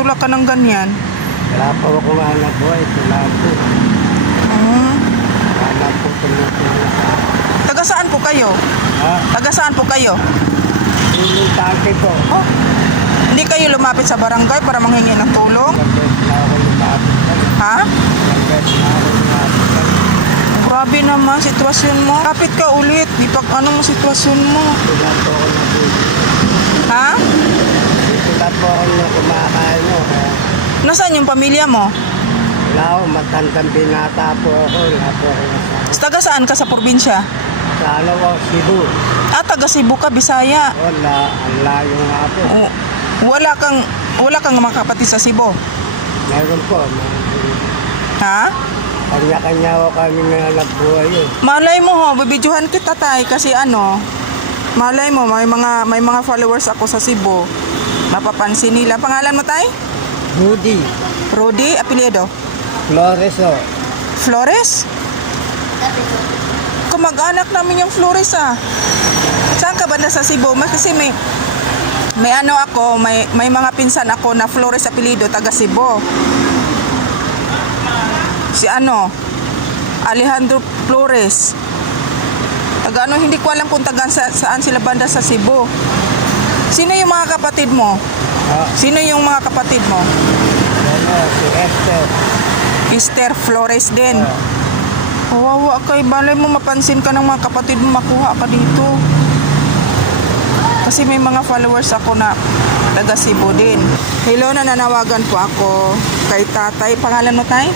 nagtutulak ka ng ganyan? Wala pa ako anak po. Ito lang po. Anak po tumutulong. Taga saan po kayo? Ha? Taga saan po kayo? Yung tangke po. Oh, hindi kayo lumapit sa barangay para manghingi ng tulong? Ilang beses na ako lumapit kayo. Ha? Ilang beses na ako lumapit kayo. Grabe naman sitwasyon mo. Kapit ka ulit. Ano mo sitwasyon mo? Ito lang po ako nabuli. Ha? Ito lang po ako na kumakain mo. Nasaan yung pamilya mo? Wala ako, matandang binata po ako. Wala po ako nasama. Taga saan ka sa probinsya? Sa ano po, Cebu. Taga Cebu ka, Bisaya. Wala, ang layo nga po. O, wala kang mga kapatid sa Cebu. Meron po. Ha? Kanya-kanya ko kami na nagbuhay eh. Malay mo ho, bibidyohan kita tay kasi malay mo may mga followers ako sa Cebu. Mapapansin nila. Pangalan mo tay? Rudy. Rudy, apelyido? Flores o. Flores? Kamag-anak namin yung Flores ah. Saan ka banda sa Cebu? Kasi may mga pinsan ako na Flores apelyido taga Cebu. Si Alejandro Flores. Hindi ko alam kung saan sila banda sa Cebu. Sino yung mga kapatid mo? Sino yung mga kapatid mo? Ano, si Esther. Esther Flores din. Kawawa kay balay mo mapansin ka ng mga kapatid mo, makuha ka dito. Kasi may mga followers ako na taga Cebu din. Hello, nananawagan po ako kay tatay. Pangalan mo tay?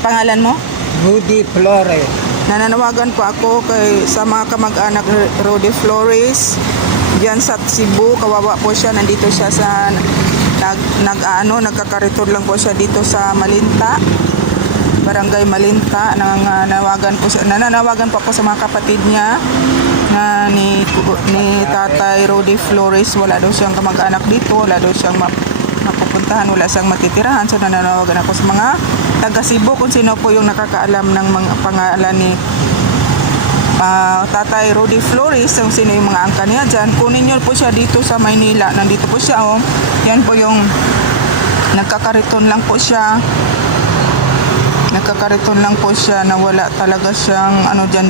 Pangalan mo? Rudy Flores. Nananawagan po ako sa mga kamag-anak Rudy Flores diyan sa Cebu. Kawawa po siya, nandito siya sa nagkakariton lang po siya dito sa Malinta, Barangay Malinta. Nananawagan po ako sa mga kapatid niya na ni Tatay Rudy Flores. Wala daw siyang kamag-anak dito, wala daw siyang mapupuntahan, wala siyang matitirahan. So nananawagan ako sa mga taga Cebu kung sino po yung nakakaalam ng mga pangalan ni Tatay Rudy Flores, kung sino yung mga angka niya dyan. Kunin niyo po siya dito sa Maynila. Nandito po siya yan po yung nagkakariton lang po siya na wala talaga siyang dyan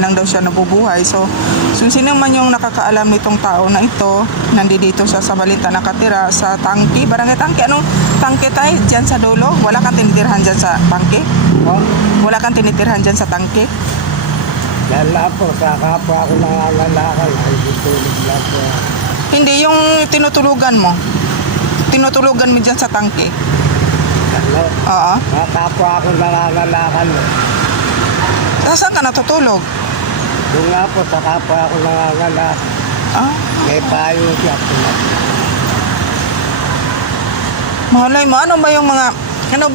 lang daw siya nabubuhay. So sino man yung nakakaalam nitong tao na ito, nandito siya sa Malinta nakatira sa Tangke, Barangay Tangke. Anong Tangke tay? Dyan sa dulo? Wala kang tinitirhan dyan sa Tangke? Wala kang tinitirhan dyan sa Tangke? Lala po, sa kapwa ako nangangalakal. Ay, ditulog lang po. Hindi, yung tinutulugan mo dyan sa Tangke. Ano? Oo. Sa kapwa ako nangangalakal. Saan ka natutulog? Yung nga po, sa kapwa ako nangangalakal. May payo siya po. Malay mo, ano ba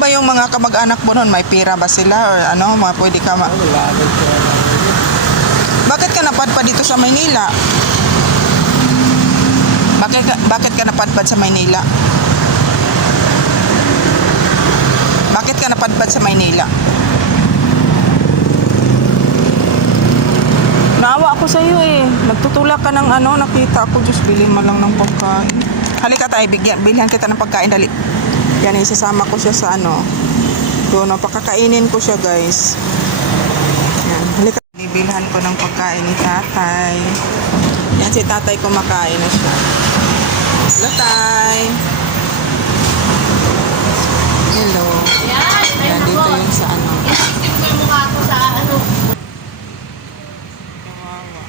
yung mga kamag-anak mo nun? May pira ba sila or mga pwede ka Wala rin siya. Bakit ka napadpad dito sa Maynila? Bakit ka napadpad sa Maynila? Bakit ka napadpad sa Maynila? Naawa ako sa iyo eh. Nagtutulak ka ng nakita ko. Diyos, bilhin mo lang ng pagkain. Halika tayo, bilhan kita ng pagkain. Dali. Yan, isasama ko siya sa doon, pakakainin ko siya guys. Yan, halika. Bibilhan ko ng pagkain ni tatay. Yan, si tatay kumakain na siya. Hello, tay. Hello. Yan, dito yung sa Yung mukha ko sa Kawawa.